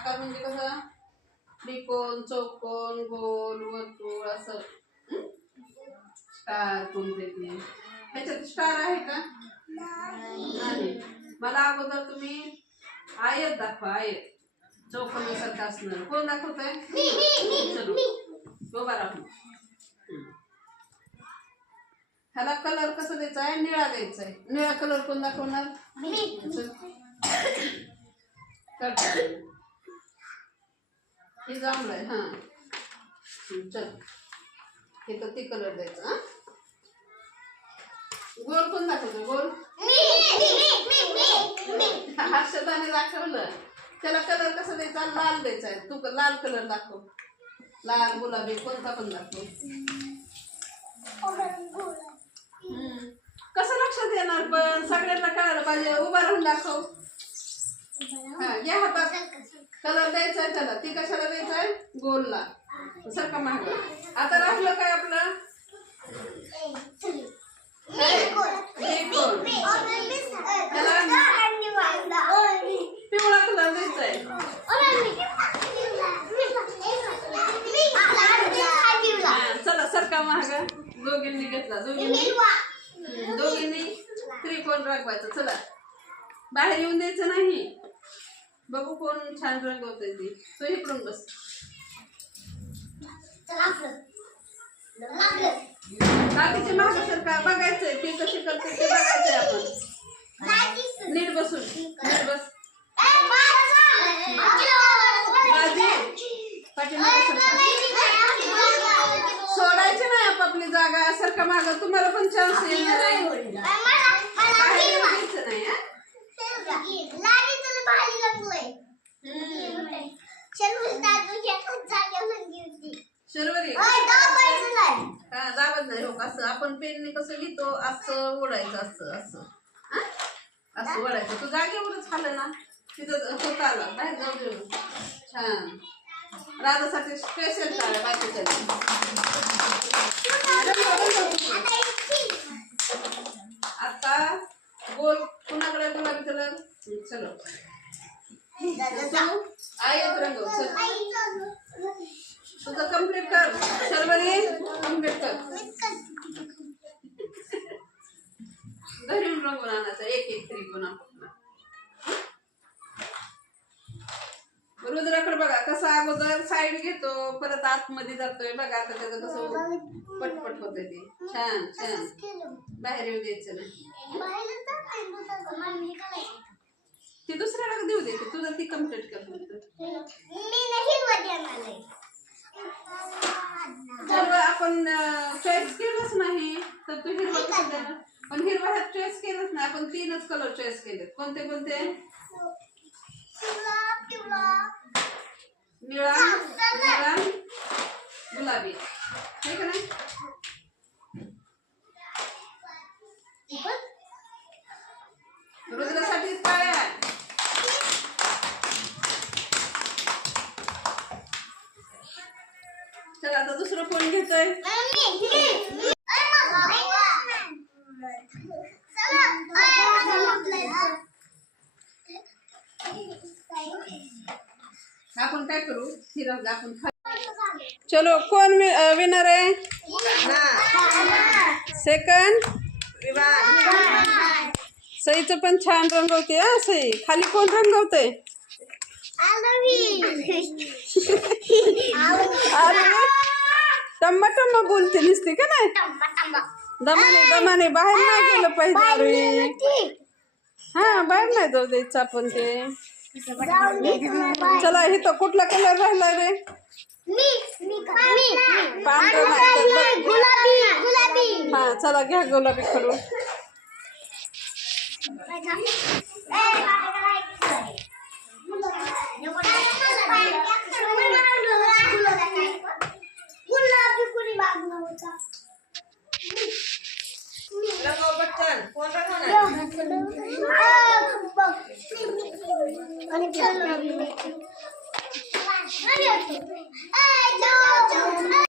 आकार म्हणजे कसं त्रिकोण, चौकोन, गोल, वर्तुळ असं स्टार कोणते ते ह्याच्यात स्टार आहे का? नाही. मला अगोदर तुम्ही आयत दाखवा. आयत चौकोनासारखं असणार. कोण दाखवतंय? चलो उभा राहू. ह्याला कलर कसं द्यायचा आहे? निळा द्यायचा आहे. निळा कलर कोण दाखवणार? हे जमलंय. हा चल हे तर ते कलर द्यायचा. हा गोल कोण दाखवतो? गोल हर्षदाने दाखवलं. त्याला कलर कसा द्यायचा? लाल द्यायचा आहे. तू लाल कलर दाखव. लाल, गुलाबी कोणता पण दाखव. कसं लक्षात येणार? पण सगळ्यांना कळायला पाहिजे. उभा राहून दाखव. हा या हातात कलर द्यायचा आहे त्याला. ती कशाला द्यायचा आहे? गोलला. सारखा महाग. आता राहिलं काय आपलं? पिवळा कलर द्यायचा आहे. चला सरका महाग. दोघींनी घेतला. दोघींनी त्रिकोण रंगवायचा. चला बाहेर येऊन द्यायचं नाही. बघू कोण छान रंगवतंय ती. तो इकडून बस. बाकीचे मागं सरका. बघायचंय ती कशी करते ते बघायचंय आपण. नीट बसून. नीट बस. सोडायची नाही आपापली जागा. सारखा माग. तुम्हाला पण चान्स येणार आहे. दाबत नाही हो. असं आपण पेनने कसं लिहितो असं ओढायचं. असं असं असं ओढायचं. तू जागेवरच खाल्लं ना तिथं होत आला. बाहेर जाऊ देऊ. छान. राधासाठी स्पेशल टाळ्या बाकीच्या. आता गोल कुणाकडे? गुलाबी कलर. चलो आयत रंगव. चल तुझं कम्प्लीट कर. शर्वरी कम्प्लीट कर. घरी रंगवून आणायचं. एक त्रिकोण आपण. रुद्राकडे बघा कसा अगोदर साईड घेतो परत आतमध्ये जातोय. बघा आता त्याचं कसं पटपट होतंय ते. छान छान. बाहेर येऊ द्यायचं नाही. ती दुसऱ्याला देऊ दे. तुझं ती कम्प्लीट कर. जर आपण चॉईस केलंच नाही तर तू हिरवा कसं देणार? पण हिरवा ह्यात चॉईस केलंच नाही. आपण 3च कलर चॉईस केले. कोणते कोणते? निळा, निळा, गुलाबी. हे का नाही? रुद्रासाठी टाळ्या. चला आता दुसरं कोण घेतोय? आपण काय करू? आपण चलो कोण विनर आहे? सेकंड सईचं पण छान रंगवते. हा सई. खाली कोण रंगवते? अरे टम्मा टम्मा बोलते नुसती का नाही? दमाने दमाने बाहेर नाही गेलं पाहिजे. अरे हा बाहेर नाही जाऊ द्यायचं आपण ते. चला इथं कुठला कलर राहिला रे? पांढरा. हा चला घ्या गुलाबी करून. कोण